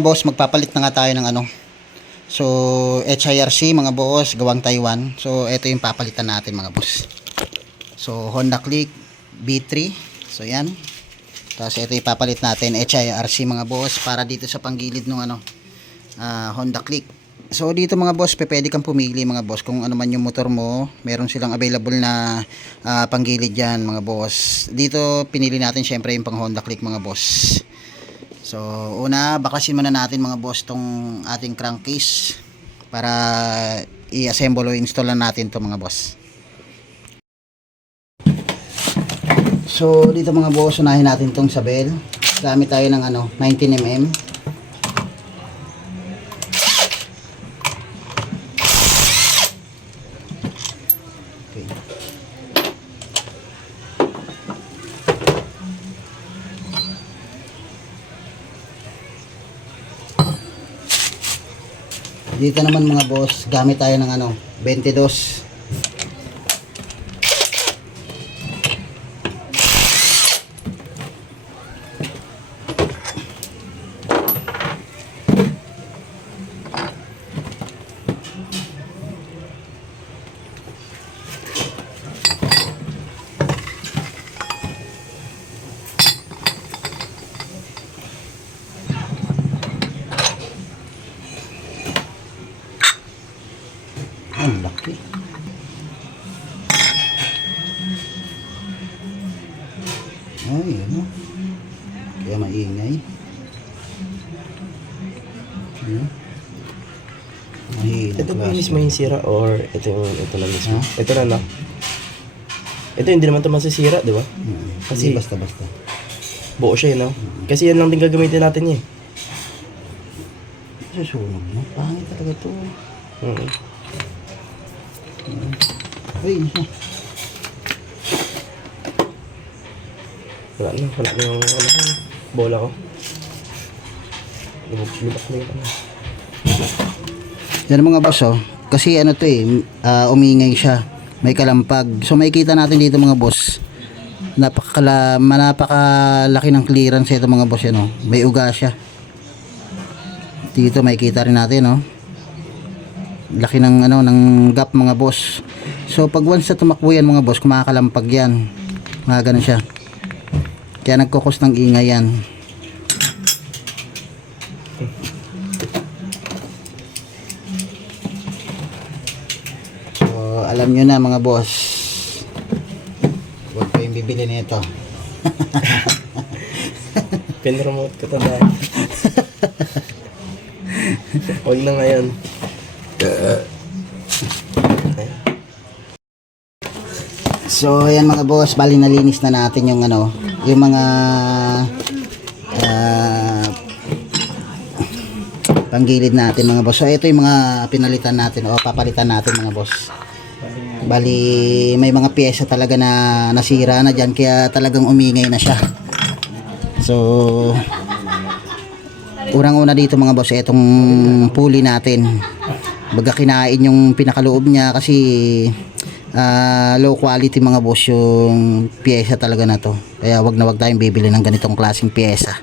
Mga boss, magpapalit na nga tayo ng ano. So, HIRC mga boss, gawang Taiwan. So, ito yung papalitan natin mga boss. So, Honda Click B3. So, yan. Tapos, ito yung papalit natin, HIRC mga boss, para dito sa panggilid ng ano, Honda Click. So, dito mga boss, pwede kang pumili mga boss kung ano man yung motor mo. Meron silang available na panggilid yan mga boss. Dito, pinili natin syempre yung pang Honda Click mga boss. So, una, baklasin muna natin mga boss tong ating crankcase para i-assemble o install na natin to mga boss. So, dito mga boss, unahin natin tong sabel. Gamit tayo ng ano, 19mm. Okay. Dito naman mga boss, gamit tayo ng ano, 22. Ang laki. Ay, ano? Kaya maingay. Ito ba mismo yung sira or ito na mismo? Ito na. Ito hindi naman ito masisira, di ba? Kasi basta-basta. Buo siya, no? Kasi yan lang din gagamitin natin eh. Susunog mo. Pangit talaga ito. Ay, wala na yung bola ko. Lubak na yun. yan mga boss oh. Kasi ano to eh, umingay siya. May kalampag. So makikita natin dito mga boss. Napakalaki ng clearance ito mga boss yan oh. May uga siya. Dito makikita rin natin oh. Laki ng ano ng gap mga boss. So pag once na tumakbo yan mga boss, kumakalampag yan. Mga ganun siya. Kaya nagkukos ng ingay yan. So alam nyo na mga boss. Huwag kayong bibili nito. Pin-remote ko tandaan. Huwag na ngayon. So ayan mga boss, bali nalinis na natin yung ano, yung mga panggilid natin mga boss. So ito yung mga pinalitan natin o papalitan natin mga boss. Bali may mga piyesa talaga na nasira na dyan, kaya talagang umingay na siya. So urang-una dito mga boss, itong pulley natin. Baga kinain yung pinakaloob niya kasi low quality mga boss yung pyesa talaga na to. Kaya wag na wag tayong bibili ng ganitong klaseng pyesa.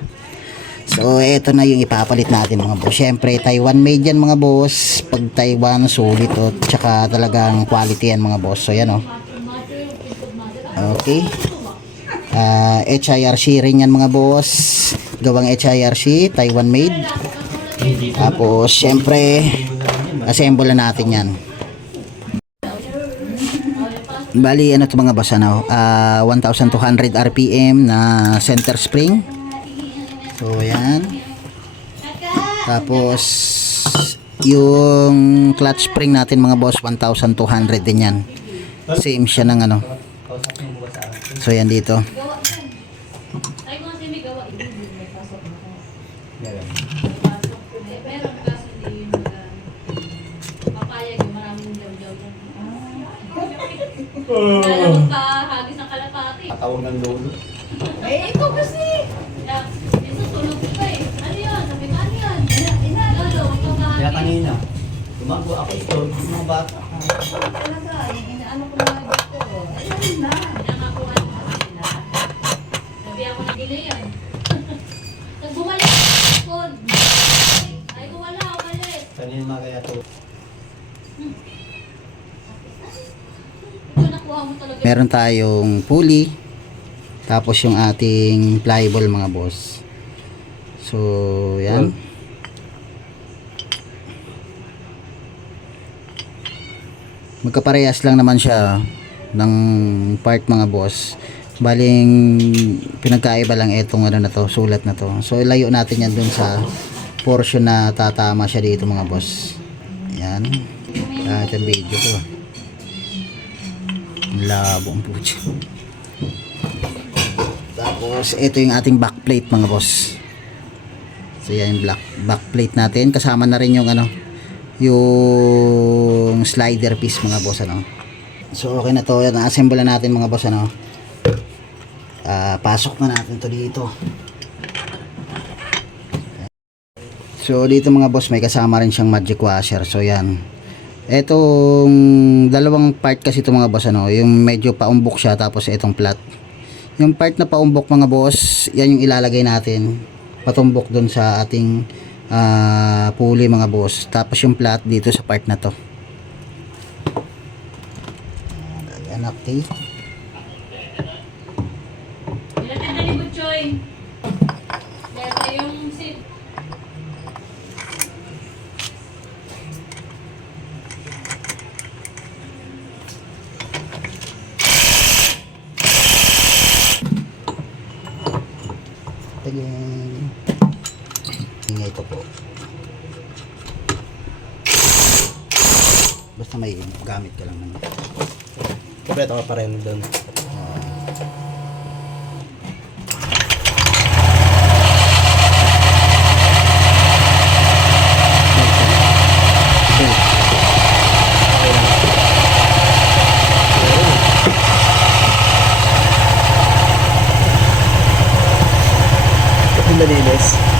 So eto na yung ipapalit natin mga boss. Syempre Taiwan made yan mga boss. Pag Taiwan sulit o tsaka talagang quality yan mga boss. So yan o. Okay. HIRC rin yan mga boss. Gawang HIRC, Taiwan made. Tapos syempre assemble na natin yan. Bali ano to mga boss, ano, 1200 RPM na center spring. So ayan. Tapos yung clutch spring natin mga boss, 1200 din yan. Same siya ng ano. So yan dito. Magpahagis ng kalapati. Tawag ng lolo. Eh, ikaw kasi. Ito, tulog ka eh. Ano yun? Sabi ka, ano yun? Lolo, magpapahagis. Kaya kanina, gumagawa ako ito, mga bata. Talaga, inaano ko na dito. Ayun na. Pinangakuha ko sa kanila. Sabi ako na delay yan. Nag bumalik ako sa phone. Ito nakuha mo talaga. Meron tayong pulley, tapos yung ating pliable mga boss. So, yan. Magkaparehas lang naman siya ng part mga boss. Baling pinagkaiba lang itong ano na to, sulat na to. So, ilayo natin yan dun sa portion na tatama siya dito mga boss. Yan. Ito yung video ko. Labo ang pucho. Tapos, ito yung ating backplate mga boss. So, yan yung backplate natin. Kasama na rin yung ano, yung slider piece mga boss ano. So, okay na to. Yan, assemble na natin mga boss ano. Pasok na natin to dito. So, dito mga boss, may kasama rin siyang magic washer. So, yan. Etong dalawang part kasi ito mga boss ano, yung medyo paumbok siya tapos itong flat. Yung part na paumbok mga boss, yan yung ilalagay natin patumbok dun sa ating pulley mga boss. Tapos yung flat dito sa part na to. Anak tape. Ilagay na ni Butchoy. Ito yung seat. Tagay. Ingay ko po. Basta may gamit ka lang naman. Kompleto ka pa rin doon. Nalinis.